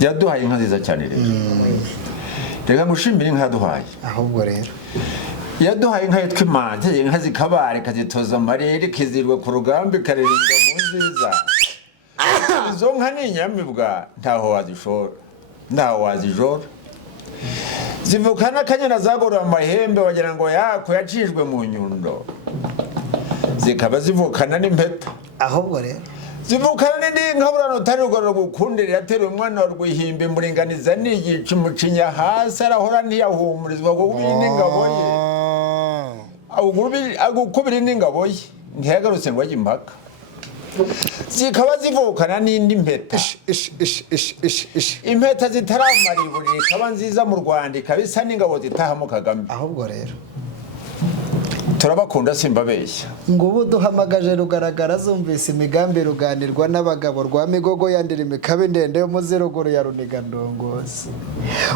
yaduhaye inka nziza cyane rero reka ngushimire inka yaduhaye ahubwo rero yaduhaye inka yitwa Imante inka zikabare kazitoza amarere kizirwa ku rugamba ikaririnda mu nziza izo nka ni inyamibwa ntaho wazijora zivukana akanyana zagorora amahembe wagira ngo yako yacijwe mu nyundo zikaba zivukana n'impeta ahubwo rero zivukana n'indi nka burano utari rugorora gukundira yateruye umwana wa Rwihimbi muringaniza n'igica umucinya hasi arahora ntiyahumurizwa kuko n'ingabo ye agukubira n'ingabo ye ntiyagarutse ngo ajye impaka zikaba zivukana n'indi mpeta impeta zitaramariburi ikaba nziza mu Rwanda ikabisa n'ingabo zitahamo Kagame ahubwo rero turabakunda simbabeshya ngo ubu duhamagaje rugaragara zumvise imigambi ruganirwa n'abagabo rwa Migogo yandira imikabe ndende yo muziruguru ya Runiga ndongozi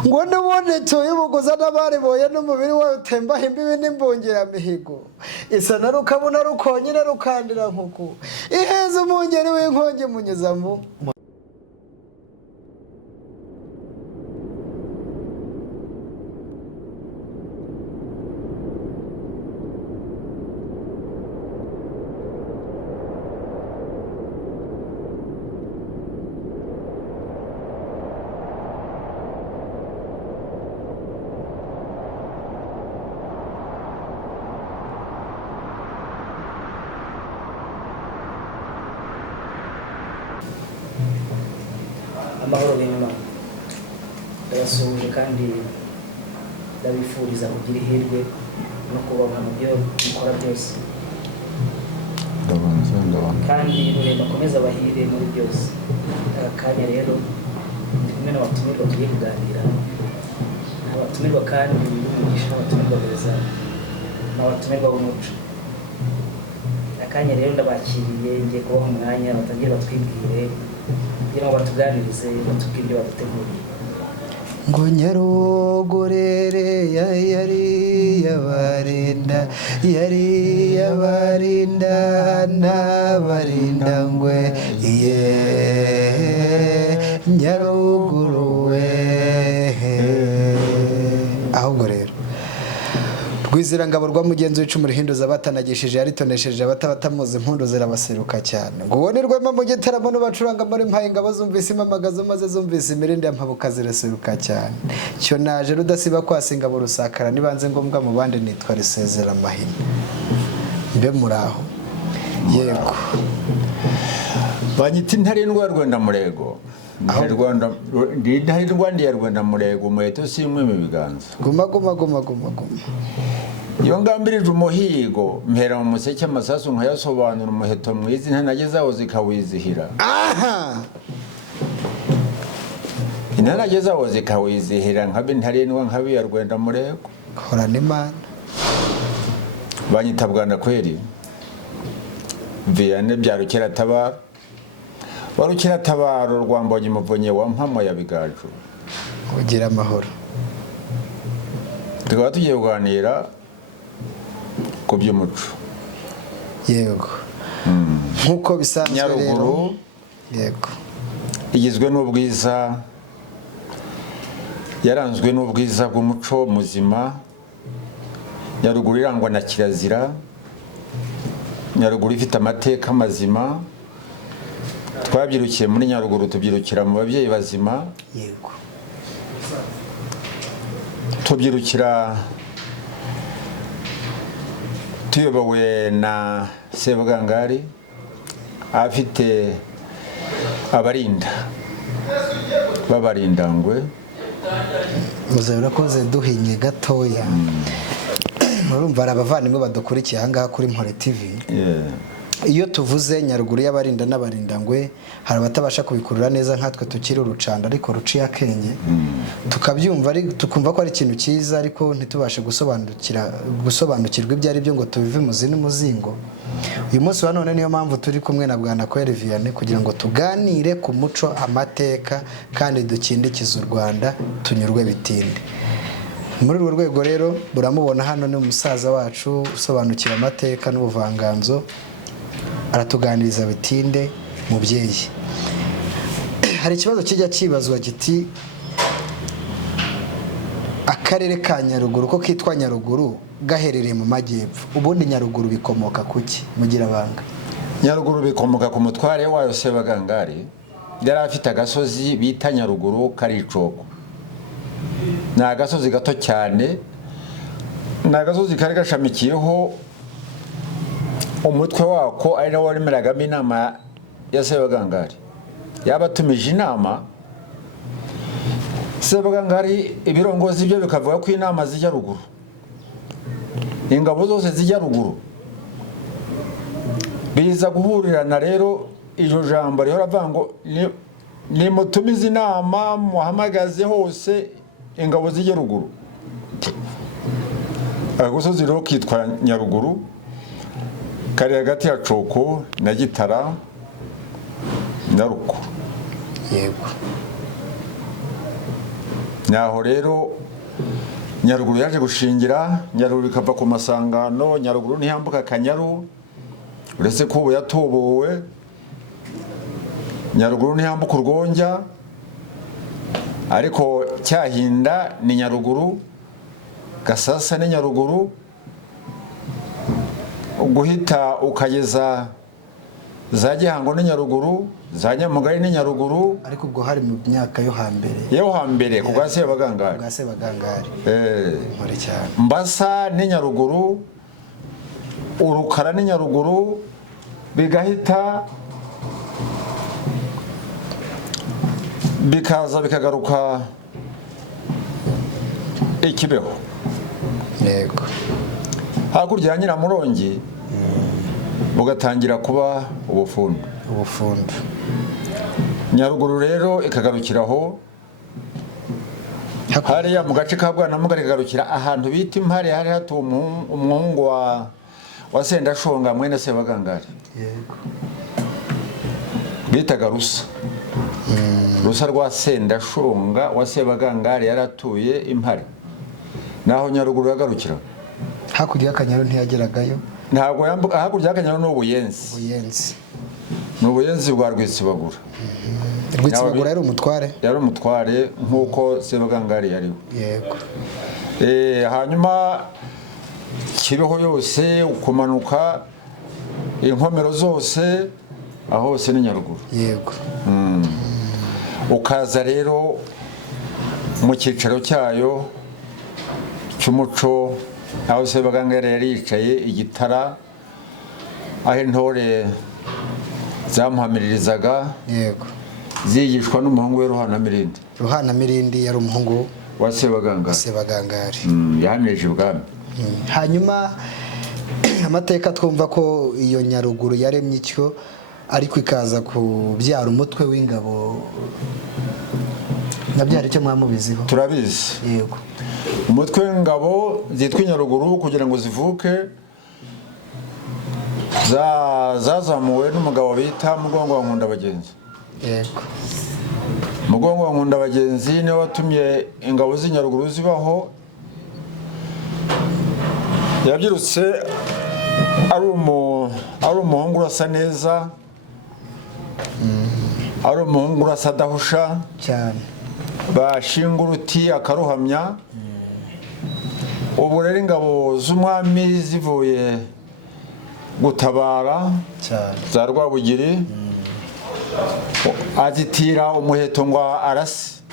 ngo n'ubonetse ubuguza n'abariboye n'umubiri wawe utemba imbibi n'imbungera mihigo isa na rukabona rukonyine rukandira nkuko iheza umungeri w'inkongi munyuza mu amahoro bene ndabasuhuje kandi ndabifuriza kugira ihirwe no kubaho mu byo mukora byose kandi bakomeza bahire muri byose akanya rero ndi kumwe n'abatumirwa tugiye kuganira abatumirwa kandi b'umugisha abatumirwa beza n'abatumirwa b'umuco akanya rero ndabakiriye ngiye kubaha umwanya batangira batwibwire kugira ngo batuganirize batubwire ibyo baduteguriye ngo nyarugorere yari yabarinda n'abarinda ngwe iye nyaruguruwe ahubwo rero Rwizirangabo rwa mugenzi w'icumu rihinduza batanagishije yaritonesheje abatatamuze impundu zirabaseruka cyane ngo ubonirwemo mu gitaramo n'ubacuranga muri mpaye ngabo zumvise imamagazo maze zumvise imirindi ya mpabuka ziraseruka cyane cyo naje rudasiba kwasinga mu rusakara nibanze ngombwa mu bandi nitwa risezera mahina mbe muraho yego banyita intarindwa Rwanda murego Rwanda ya Rwanda murego umuheto simwe mu biganza guma iyo ngambirije umuhigo mpera mu museke amasasu nkayasobanura umuheto mwizi ntanagezaho zikawizihira intanagezaho zikawizihira nkabe ntarindwa nkabe ya Rwanda murego horana imana banyita Bwana kweri Vianney bya Rukeratabaro Warukeratabaro rwambonye umuvunyi wa mpamo ya Bigaju ugira amahoro tukaba tugiye kuganira ku by'umuco yego nkuko bisanzwe Nyaruguru yego igizwe n'ubwiza yaranzwe n'ubwiza bw'umuco muzima Nyaruguru irangwa na kirazira Nyaruguru ifite amateka mazima twabyirukiye muri Nyaruguru tubyirukira mu babyeyi bazima yego tubyirukira tuyobowe na Sebwangari afite abarinda babarindangwe muzabura ko duhinye gatoya murumva abavandimwe badukurikiye ahangaha kuri Mpore TV iyo tuvuze Nyaruguru y'abarinda n'abarindangwe hari abatabasha kubikurura neza nkatwe tukiri urucanda ariko ruciye akenge tukabyumva ari tukumva ko ari ikintu cyiza ariko ntitubashe gusobanukirwa ibyo ari byo ngo tubive mu zindi muzingo uyu munsi wa none niyo mpamvu turi kumwe na Bwana Kweri Vianney kugira ngo tuganire ku muco amateka kandi dukindikize u Rwanda tunyurwe bitinde muri urwo rwego rero buramubona hano ni umusaza wacu usobanukira amateka n'ubuvanganzo aratuganiriza bitinde mubyeyi hari ikibazo kijya kibazwa giti akarere ka Nyaruguru ko kitwa Nyaruguru gaherereye mu majyepfo, ubundi Nyaruguru bikomoka kuki mugira banga? Nyaruguru bikomoka ku mutware wayo Sebagangari, yari afite agasozi bita Nyaruguru karicoko. Ni agasozi gato cyane, ni agasozi kari gashamikiyeho umutwe wako ari nawo waremeragamo inama ya Sebagangari. Yabatumije inama, Sebagangari ibirongozi byo bikavuga ko inama zijya ruguru, ingabo zose zijya ruguru. Biza guhurirana rero iryo jambo rihora avuga ngo ni mutumize inama muhamagaze hose ingabo zijya ruguru. Agasozi rero kitwa Nyaruguru, kari hagati ya Coko na Gitara na Ruko. Yego. Naho rero Nyaruguru yaje gushingira, Nyaruguru ikava ku masangano, Nyaruguru ntiyambuka Akanyaru, uretse ko ubu yatobowe. Nyaruguru ntiyambuka Urwonja, ariko Cyahinda ni Nyaruguru, Gasasa ni Nyaruguru, guhita ukageza za Gihango ni Nyaruguru, za Nyamugari ni Nyaruguru. Ariko ubwo hari mu myaka yo hambere. Yo hambere ku bwa Sebagangari. Bwa Sebagangari. Mpore cyane. Mbasa ni Nyaruguru, Urukara ni Nyaruguru, bigahita bikaza bikagaruka Ikibeho. Yego. Hakurya ya Nyiramurongi bugatangira kuba Ubufundu. Ubufundu. Nyaruguru rero ikagarukiraho hariya mu gace ka Bwanamugari, ikagarukira ahantu bita Impare, hari hatu umuhungu wa Sendashonga mwene Sebagangari. Yego. Bitaga Rusa. Rusa rwa Sendashonga wa Sebagangari yaratuye Impare. Naho Nyaruguru yagarukira. Hakurya y'Akanyaru ntiyageragayo. Ntabwo yambuka hakurya y'Akanyaru no Buyenzi. Buyenzi. No Buyenzi bwa Rwitsibagura. Rwitsibagura yari umutware. Yari umutware nkuko Sebagangari yariwe. Yego. Hanyuma Kibeho yose ukumanuka inkomero zose aho hose ni Nyaruguru. Yego. Ukaza rero mu cyicaro cyayo cy'umuco aho Sebagangari yari yicaye Igitara, aho intore zamuhamiririzaga. Yego. Zigishwa n'umuhungu we Ruhanamirindi. Ruhanamirindi yari umuhungu wa Sebagangari. Sebagangari. Yahamirije ibwami. Hanyuma amateka twumva ko iyo Nyaruguru yaremye icyo, ariko ikaza kubyara umutwe w'ingabo. Nabyara icyo mwamubiziho? Turabizi. Yego. Umutwe w'ingabo zitwa Nyaruguru kugira ngo zivuke zazamuwe n'umugabo bita Mugongo wa Nkundabagenzi. Yego. Mugongo wa Nkundabagenzi niwe watumye ingabo z'i Nyaruguru zibaho. Yabyirutse ari umuhungu urasa neza, ari umuhungu urasa adahusha cyane, bashinga uruti akaruhamya. Ubu rero ingabo z'umwami zivuye gutabara za Rwabugiri, azitira umuheto ngo arase.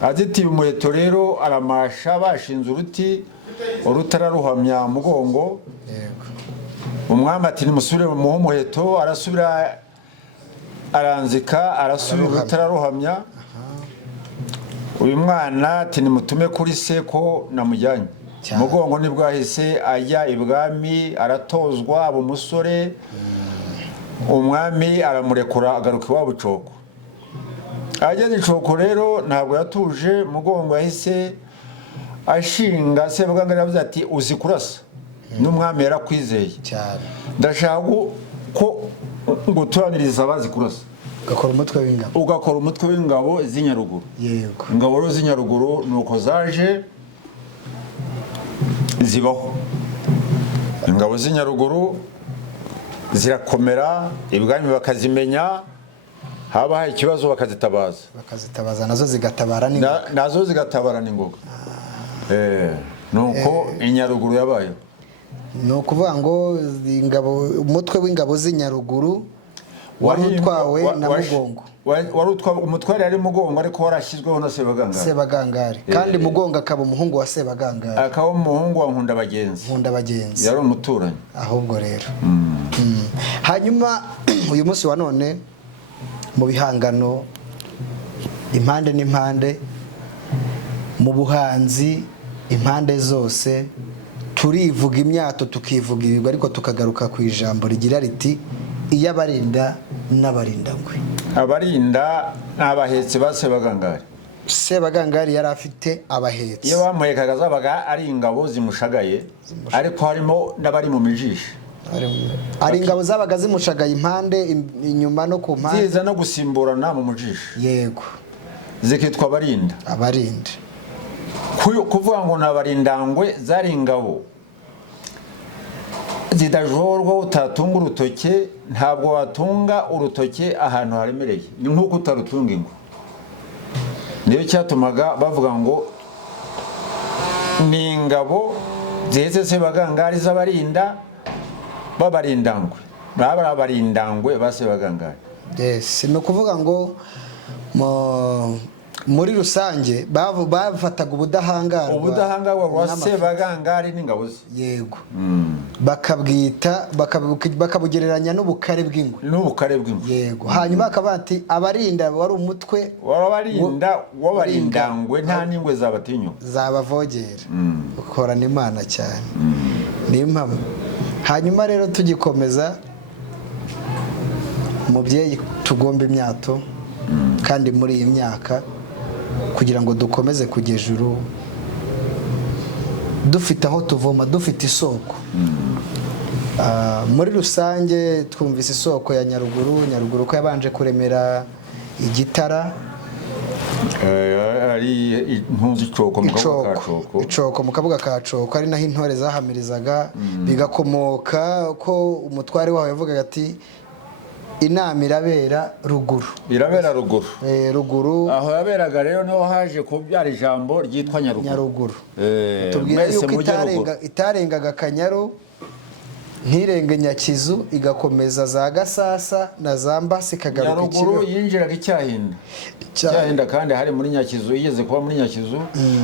Azitiye umuheto rero aramasha, bashinze uruti urutararuhamya Mugongo. Yego. Umwami ati nimusubire mu umuheto, arasubira aranzika, arasubira urutararuhamya. Uyu mwana ati nimutume kuri se ko namujyanye. Mugongo nibwo ahise ajya ibwami, aratozwa abo musore. Umwami aramurekura agaruka iwabo Coko. Ageze Coko rero ntabwo yatuje. Mugongo yahise ashinga Sebagangari, yavuze ati uzi kurasa, n'umwami yarakwizeye cyane, ndashaka ko nguturaniriza abazi kurasa. ugakora umutwe w'ingabo. Ugakora umutwe w'ingabo z'i Nyaruguru. Yego. Ingabo z'i Nyaruguru nuko zaje zibaho. Ingabo z'i Nyaruguru zirakomera, ibwami bakazimenya. habaye ikibazo bakazitabaza nazo zigatabara n'ingoga nazo zigatabara n'ingoga nuko inyaruguru yabaye ni ukuvuga ngo umutwe w'ingabo z'inyaruguru wari utwawe na Mugongo umutware yari Mugongo ariko warashyizweho na Sebagangari kandi Mugongo akaba umuhungu wa Sebagangari akaba umuhungu wa Nkundabagenzi yari umuturanyi ahubwo rero hanyuma uyu munsi wa none mu bihangano impande n'impande mu buhanzi impande zose turivuga imyato tukivuga ibigwi ariko tukagaruka ku ijambo rigira riti iy'abarinda n'abarindangwe abarinda n'abahetsi ba Sebagangari yari afite abahetsi iyo bamuhekaga zabaga ari ingabo zimushagaye ariko harimo n'abari mu mijisho ari ingabo zabaga zimushagaye impande inyuma no ku mpande ziza no gusimburana mu mujisho yego zikitwa abarinda kuvuga ngo n'abarindangwe zari ingabo zidajorwa utatunga urutoke ntabwo watunga urutoke ahantu haremereye ni nk'uko utarutunga ingwe niyo cyatumaga bavuga ngo ni ingabo zihetse Sebagangari z'abarinda b'abarindangwe abarindangwe ba Sebagangari ni ukuvuga ngo muri rusange bafataga ubudahangarwa bwa Sebagangari n'ingabo ze yego bakabugereranya n'ubukare bw'ingwe yego hanyuma akaba ati abarinda wari umutwe w'abarindangwe nta n'ingwe zabavogera ukorana Imana cyane ni impamo hanyuma rero tugikomeza umubyeyi tugomba imyato kandi muri iyi myaka kugira ngo dukomeze kujya ejuru dufite aho tuvoma dufite isoko muri rusange twumvise isoko ya Nyaruguru ko yabanje kuremera igitara ari impunzi icoko mu kabuga ka Coko ari naho intore zahamirizaga bigakomoka ko umutware wawe yavugaga ati inama irabera ruguru aho yaberaga rero niho haje kubyara ijambo ryitwa Nyaruguru tubwira yuko itarengaga Akanyaru ntirenge Nyakizu igakomeza za Gasasa na za Mbasi ikagaruka Nyaruguru yinjiraga Icyahinda kandi hari muri Nyakizu yigeze kuba muri Nyakizu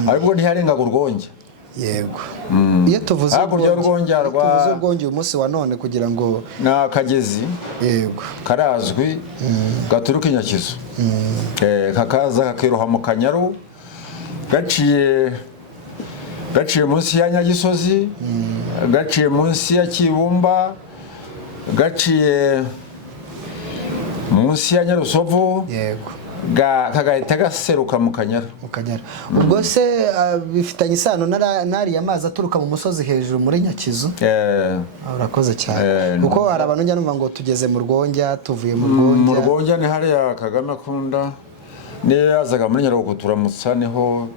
ariko ntiharengaga Urwonge yego iyo tuvuze urwonge uyu munsi wa none kugira ngo na Kagezi yego karazwi gaturuka Nyakizu kakaza kakiroha mu Kanyaru gaciye munsi ya Nyagisozi gaciye munsi ya Kibumba gaciye munsi ya Nyarusovu yego kagahita gaseruka mu Kanyaru ubwo se bifitanye isano n'ari amazi aturuka mu musozi hejuru muri Nyakizu urakoze cyane kuko hari abantu njya numva ngo tugeze mu Rwonge tuvuye mu Rwonge ni hariya Kagame akunda niyo yazaga muri Nyaruguru turamutsa niho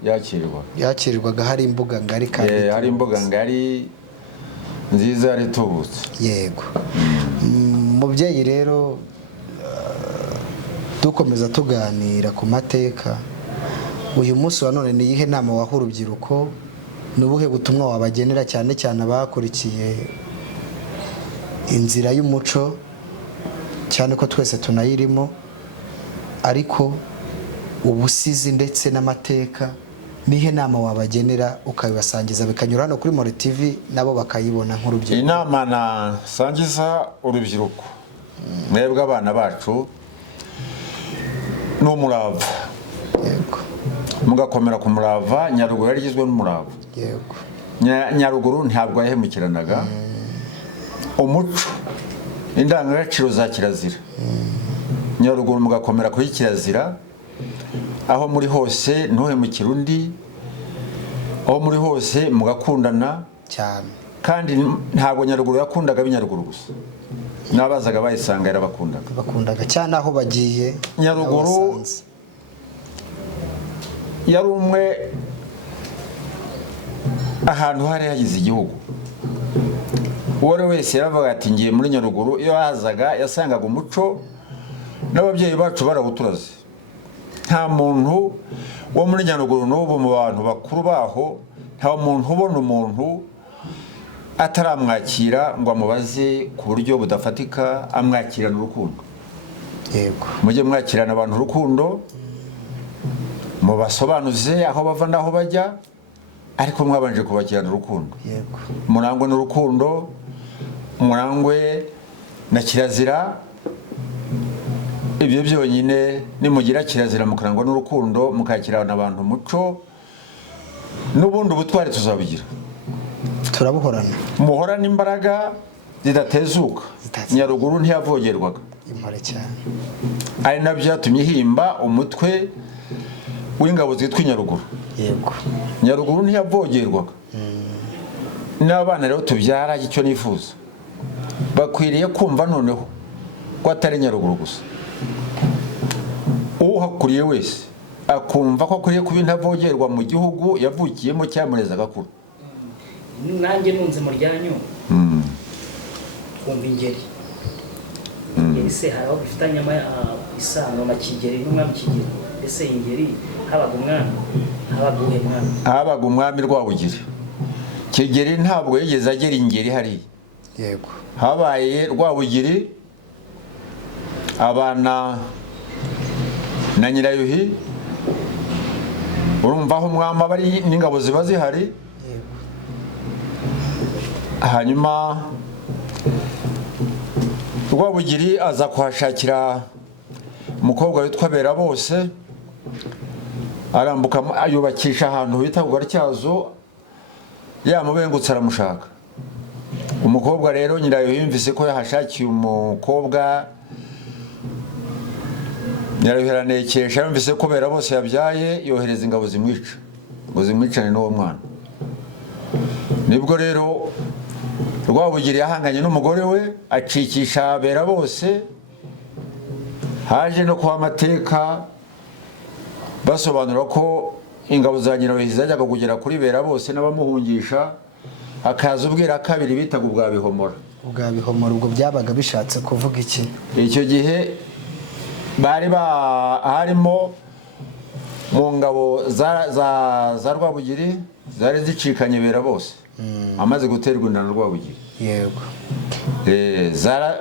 yakirirwaga hari imbuga ngari kandi hari imbuga ngari nziza yari itubutse yego mubyeyi rero dukomeza tuganira ku mateka uyu munsi wa none ni iyihe nama waha urubyiruko n'ubuhe butumwa wabagenera cyane cyane abakurikiye inzira y'umuco cyane ko twese tunayirimo ariko ubusizi ndetse n'amateka nihe nama wabagenera ukabibasangiza bikanyura hano kuri More TV nabo bakayibona nk'urubyiruko inama nasangiza urubyiruko mwebwe abana bacu n'umurava yego mugakomera ku murava Nyaruguru yarigizwe n'umurava yego Nyaruguru ntabwo yahemukiranaga umuco indangagaciro za kirazira Nyaruguru mugakomera kuri kirazira aho muri hose ntuhemukire undi aho muri hose mugakundana cyane kandi ntabwo Nyaruguru yakundaga b'inyaruguru gusa nabazaga bayisanga bakundaga cyane aho bagiye Nyaruguru yari umwe ahantu hari hagize igihugu uwo wese yaravuga ati ngiye muri Nyaruguru iyo hazaga yasangaga umuco n'ababyeyi bacu barawuturaze. Nta muntu wo muri Nyaruguru n'ubu mu bantu bakuru baho, nta muntu ubona umuntu ataramwakira ngo amubaze ku buryo budafatika, amwakirana urukundo. Yego. Mujye mwakirana abantu urukundo, mubasobanuze aho bava n'aho bajya, ariko mwabanje kubakirana urukundo. Yego. Murangwe n'urukundo, murangwe na kirazira. Ibyo byonyine nimugira kirazira mukarangwa n'urukundo, mukakirana abantu umuco, n'ubundi ubutwari tuzabugira. Turabuhorana. Muhorana imbaraga zidatezuka. Nyaruguru ntiyavogerwaga. Impore cyane. Ari nabyo byatumye ihimba umutwe w'ingabo zitwa Nyaruguru. Yego. Nyaruguru ntiyavogerwaga. N'abana rero tubyara icyo nifuza, bakwiriye kumva noneho ko atari Nyaruguru gusa. Uhakuriye wese akumva ko akwiye kuba intavogerwa mu gihugu yavukiyemo cyamureza agakura. Nanjye nunze mu ryanyu twumva ingeri. Ingeri se hari aho bifitanye isano na Kigeli n'umwami Kigeli. Ese ingeri habaga umwami, habaga uhe mwami? Habaga umwami Rwabugiri. Kigeli ntabwo yigeze agera ingeri hariya. Yego. Habaye Rwabugiri abana na Nyirayuhi. Urumva aho umwami bari n'ingabo ziba zihari. Hanyuma Rwabugiri aza kuhashakira umukobwa witwa Berabose, arambuka ayubakisha ahantu bita Rwartyazo, yamubengutse aramushaka. Umukobwa rero Nyirayuhi yumvise ko yahashakiye umukobwa, Nyirayuhi aranekesha, yumvise ko Berabose yabyaye, yohereza ingabo zimwica ngo zimwicane n'uwo mwana. Nibwo rero Rwabugiri yahanganye n'umugore we, acikisha Berabose. Haje no kuba amateka basobanura ko ingabo za Nyirayuhi zajyaga kugera kuri Berabose n'abamuhungisha, hakaza ubwira kabiri bitaga ubwa Bihomora. Ubwa Bihomora ubwo byabaga bishatse kuvuga iki? Icyo gihe bari harimo mu ngabo za Rwabugiri zari zicikanye Berabose amaze guterwa inda na Rwabugiri. Yego.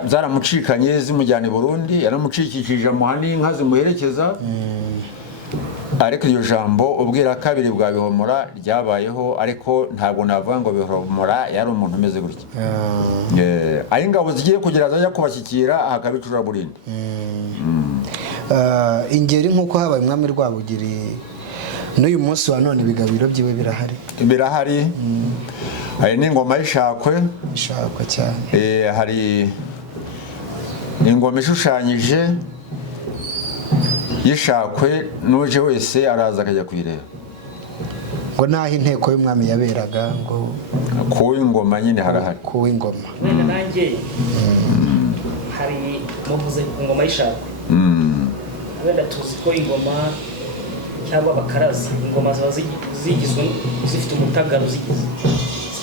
Zaramucikanye zimujyana i Burundi, yaramucikishije amuha n'inka zimuherekeza. Ariko iryo jambo ubwira kabiri bwa Bihomora ryabayeho, ariko ntabwo navuga ngo Bihomora yari umuntu umeze gutya. Aho ingabo zigiye kugira zajya kubashyikira hakabicura Burindi. Ingeri nk'uko habaye umwami Rwabugiri, n'uyu munsi wa none ibigabiro byiwe birahari. Birahari. Hari n'ingoma y'Ishakwe. Ishakwe cyane. Hari ingoma ishushanyije y'Ishakwe, n'uje wese araza akajya kuyireba. Ngo naho inteko y'umwami yaberaga ngo ku ingoma nyine harahari. Ku ingoma. Wenda nanjye hari muvuze ku ngoma y'Ishakwe. Wenda tuzi ko ingoma cyangwa abakaraza, ingoma ziba zigizwe zifite umutagaro zigize.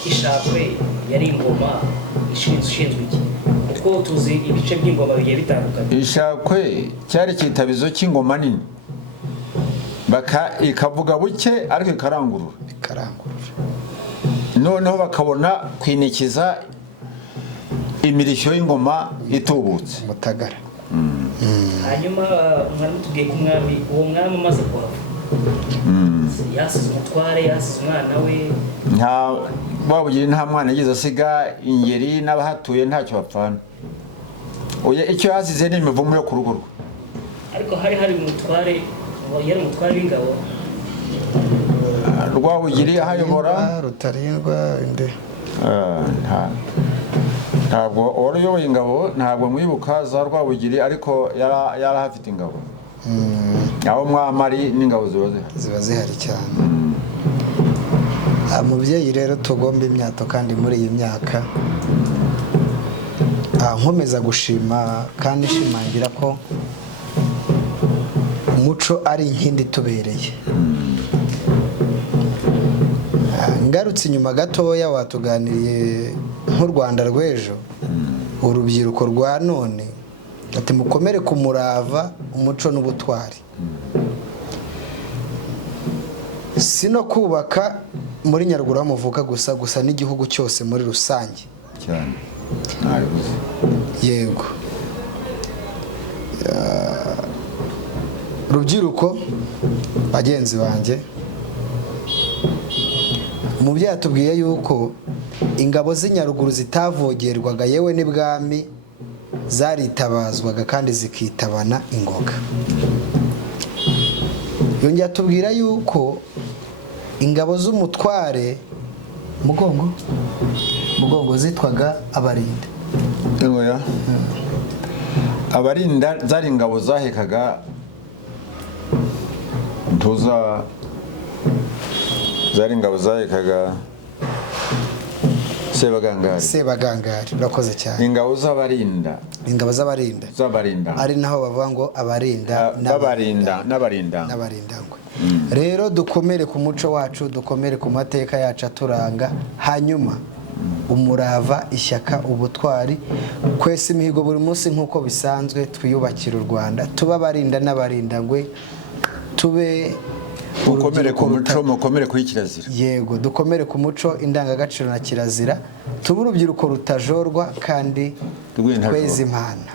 Ishakwe yari ingoma ishinzwe iki? Kuko tuzi ibice by'ingoma bigiye bitandukanye. Ishakwe cyari cyitabizo cy'ingoma nini, ikavuga buke ariko ikarangurura. Noneho bakabona kwinikiza imirishyo y'ingoma itubutse. Mutagara. Hanyuma mwari mutubwiye ko umwami, uwo mwami umaze kuhava, yasize umutware, yasize umwana we. Rwabugiri nta mwana yigeze asiga. Ingeri n'abahatuye ntacyo bapfana. Icyo yasize ni imivumo yo ku rugo rwe. Ariko hari umutware, yari umutware w'ingabo. Rwabugiri ahayobora Rutarindwa inde. Ntabwo uyoboye ingabo, ntabwo mwibuka za Rwabugiri, ariko yari ahafite ingabo. Aho mwamari n'ingabo ziba zihari cyane. Mubyeyi rero tugomba imyato, kandi muri iyi myaka nkomeza gushima kandi nshimangira ko umuco ari inkindi tubereye. Ngarutse inyuma gatoya, watuganiriye nk'u Rwanda rw'ejo, urubyiruko rwa none ati mukomere ku murava umuco n'ubutwari. Si no kubaka muri Nyaruguru aho muvuka gusa n'igihugu cyose muri rusange cyane. Yego. Rubyiruko bagenzi banjye, umubyeyi atubwiye yuko ingabo z'inyaruguru zitavogerwaga yewe n'ibwami zaritabazwaga kandi zikitabana ingoga. Yongeye atubwira yuko ingabo z'umutware mugongo zitwaga abarinda. Abarinda zari ingabo zahekaga zari ingabo zahekaga Sebagangari. Urakoze cyane. Ingabo z'abarinda. Ari naho bavuga ngo abarinda n'abarindangwe. Rero dukomere ku muco wacu, dukomere ku mateka yacu aturanga, hanyuma umurava, ishyaka, ubutwari, kwesa imihigo buri munsi nk'uko bisanzwe, twiyubakira u Rwanda, tuba abarinda n'abarindangwe, tube mukomere ku muco, mukomere ku kirazira. Yego, dukomere ku muco, indangagaciro na kirazira, tuba urubyiruko rutajorwa kandi tweze impana.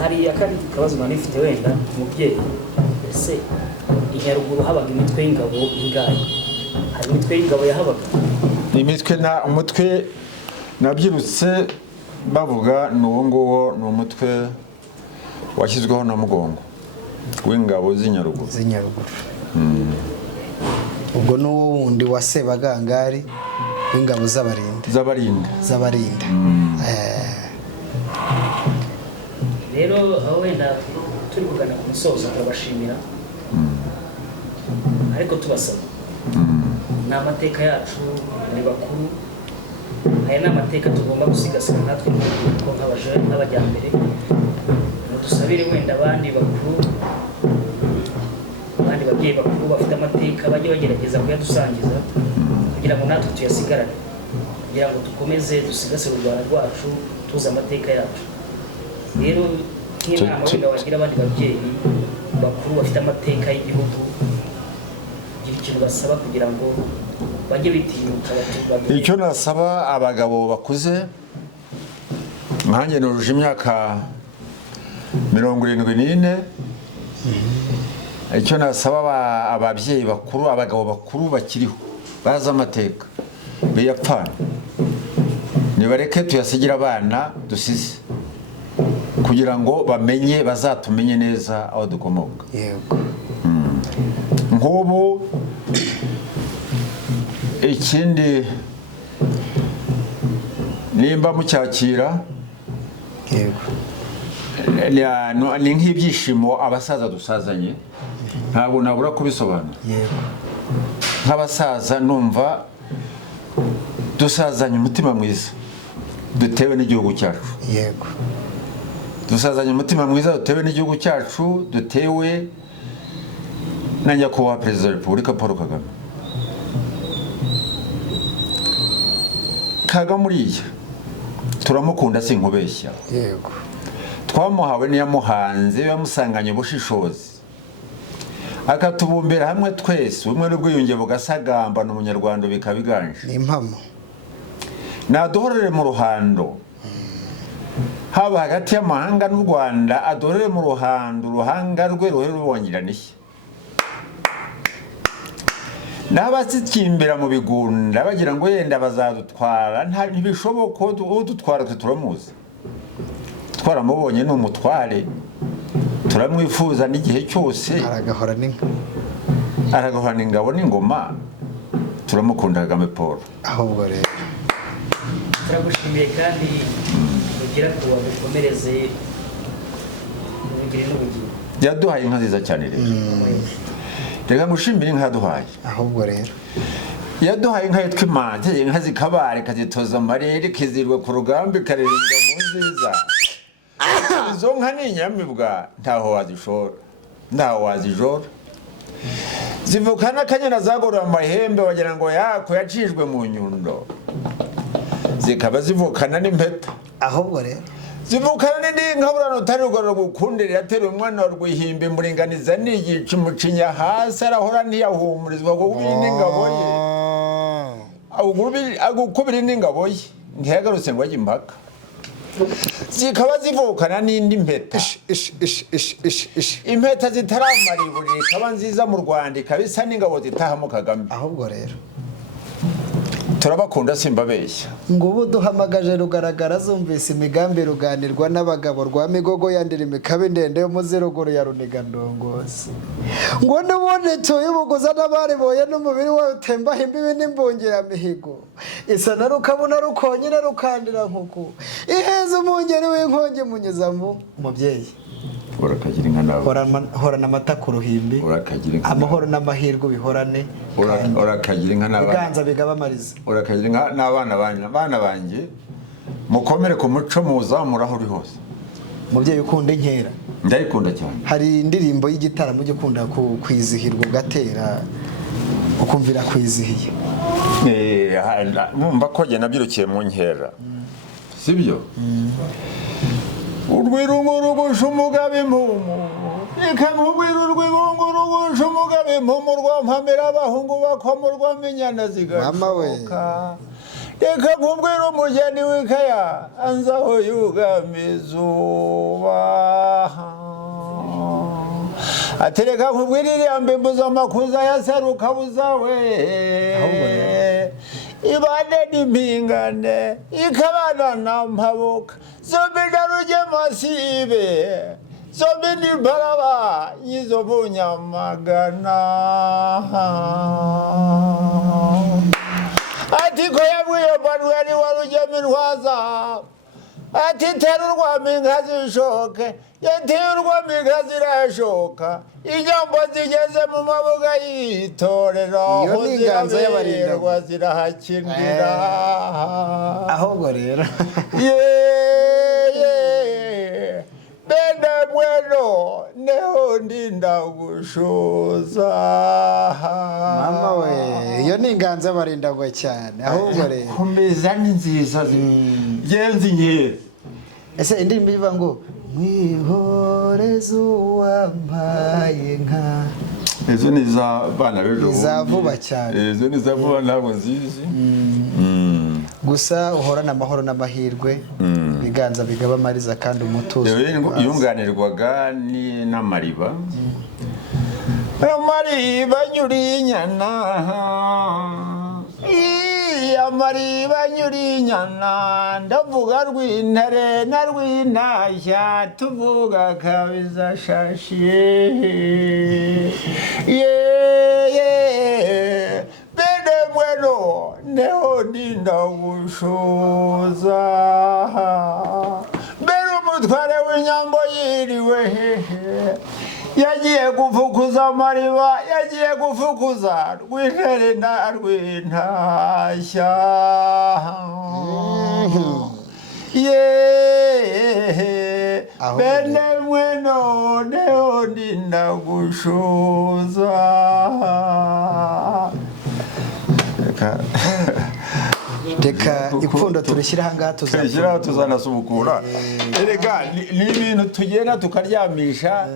Hari akandi kabazo nari mfite wenda umubyeyi, ese Inyaruguru habaga imitwe y'ingabo ingahe? Hari imitwe y'ingabo yahabaga? Umutwe nabyirutse bavuga ni uwo nguwo, ni umutwe washyizweho na Mugongo w'ingabo z'inyaruguru. Ubwo n'uwo wundi wa Sebagangari w'ingabo z'abarinda. Rero aho wenda turi kugana ku musozo, turabashimira ariko tubasaba, ni amateka yacu, ni bakuru, aya ni amateka tugomba gusigasira natwe nk'abajyambere. Dusabire wenda abandi babyeyi bakuru bafite amateka bajye bagerageza kuyadusangiza kugira ngo natwe tuyasigarane, kugira ngo dukomeze dusigasire u Rwanda rwacu, tuzi amateka yacu. Rero nk'inama wenda wagira abandi babyeyi bakuru bafite amateka y'igihugu, kugira ikintu basaba kugira ngo bajye bitinyuka. Icyo nasaba abagabo bakuze, nkanjye nuruje imyaka 74, icyo nasaba ababyeyi bakuru, abagabo bakuru bakiriho bazi amateka, biyapfana, nibareke tuyasigira abana dusize, kugira ngo bamenye, bazatumenye neza aho dukomoka. Yego. Nk'ubu ikindi nimba mucyakira, ni nk'ibyishimo abasaza dusazanye, ntabwo nabura kubisobanura. Nk'abasaza numva dusazanye umutima mwiza dutewe n'igihugu cyacu. Yego. Dusazanye umutima mwiza dutewe n'igihugu cyacu, dutewe na nyakubahwa Perezida wa Repubulika Paul Kagame. Kagame turamukunda sinkubeshya. Yego. Twamuhawe niyamuhanze, yamusanganye ubushishozi, akatubumbira hamwe twese, umwe n'ubwiyunge bugasagamba n'umunyarwanda bikabiganje. Ni impamo. Naduhorere mu ruhando, haba hagati y'amahanga n'u Rwanda, aduhorere mu ruhando, uruhanga rwe ruhere rubongeranishye. N'abasikimbira mu bigunda bagira ngo yenda bazadutwara, ntibishoboka, udutwara twe turamuzi. Twaramubonye ni umutware, turamwifuza n'igihe cyose, aragahorana ingabo n'ingoma, turamukunda Kagame Paul. Ahubwo rero turagushimiye kandi ugira kuba gukomereze ubugire n'ubugingo. Yaduhaye inka nziza cyane rero. Reka ngushimire inka yaduhaye. Ahubwo rero yaduhaye inka yitwa Imante, inka zikabare, kazitoza amarere, kizirwa ku rugamba, ikaririmba mu nziza. Izo nka ni inyamibwa, ntaho wazijora. Zivukana akanyana zagorora amahembe, wagira ngo yako yacijwe mu nyundo. Zikaba zivukana n'impeta. Ahubwo rero zivukana n'indi nkaburano utari rugoro gukundira yateruye umwana wa Rwihimbi muringaniza n'igicu mucinya hasi arahora ntiyahumurizwa kuko n'ingabo ye agukubira n'ingabo ye ntiyagarutse ngo ajye impaka zikaba zivukana n'indi mpeta impeta zitaramara iburiri ikaba nziza mu Rwanda ikaba isa n'ingabo zitahamo Kagame. ahubwo rero turabakunda simbabeshya ngo ubu duhamagaje rugaragara zumvise imigambi ruganirwa n'abagabo rwa Migogo yandira imikabe ndende yo muziruguru ya Runiga ndongozi ngo nubonetse ubuguza n'abariboye n'umubiri wawe utemba imbibi n'imbungera mihigo isa na rukabuna rukonyine rukandira nkuko iheza umungeri w'inkongi munyezamu mubyeyi urakagira inka nawe horana amata ku ruhimbi urakagira inka amahoro n'amahirwe bihorane urakagira inka n'abana biganza bigabamariza urakagira inka n'abana banjye mukomere ku muco muzamuraho uri hose. mubyeyi ukunda inkera ndayikunda cyane. hari indirimbo y'igitaramo ujya ukunda kwizihirwa ugatera ukumvira kwizihiye numva ko jye nabyirukiye mu nkera sibyo urwirungu rugusha umugabe impumu ikamubwira urwirungu rugusha umugabe impumu rwampamira abahungu bakomorwa minyana zigashoka reka nkubwira umugeni w'ikaya anzaho yugama izuba atereka nkubwira iriya mbimbuza amakuza yaseruka buzawe ibane n'impingane ikabana na mpabuka zombi na rugemasibe zombi n'imparaba y'izo bunyamagana ati ko yabwiye Manuel wa Rugemirwaza ati tera urwamo inka zishoke yateye urwamo inka zirashoka inyambo zigeze mu mabuga y'itorero aho ziraberwa zirahakinira ahubwo rero bene bueno neho ndinda gushoza mama we iyo ni inganza barindagwa cyane ahubwo rero kumeza ni nziza genzi nke ese indirimbo ivuga ngo mwihoreze uwampaye nka ezo ni za bana bejo izavuba cyane ezo ni za vuba ntabwo nzizi gusa uhorana amahoro n'amahirwe biganza bigabamariza kandi umutuzo yunganirwaga ni n'amariba amariba nyuri inyana amariba nyuri inyana ndavuga rw'intare na rw'intashya tuvuga kabiza shashi bene bueno neho ndinda gushoza mbere umutware w'inyambo yiriwe hehe yagiye gufukuza amariba yagiye gufukuza rw'intare na rw'intashya bene bueno neho ndinda gushoza reka ipfundo turishyira ahangaha tuzanasubukura erega ni ibintu tugenda tukaryamisha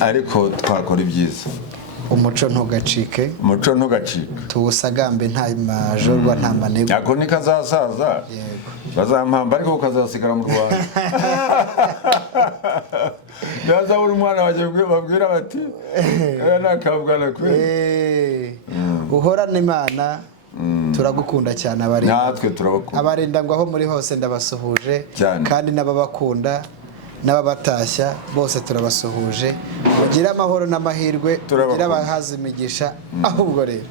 ariko twakora ibyiza umuco ntugacike tuwusagambe nta majorwa nta manegwa ako ni kazasaza bazampamba ariko kazasigara mu Rwanda yazabura umwana waje babwira bati nakabwana kwe uhorana Imana turagukunda cyane natwe turabakunda abarinda ngo aho muri hose ndabasuhuje kandi n'ababakunda n'ababatashya bose turabasuhuje mugira amahoro n'amahirwe mugira abahaza imigisha ahubwo rero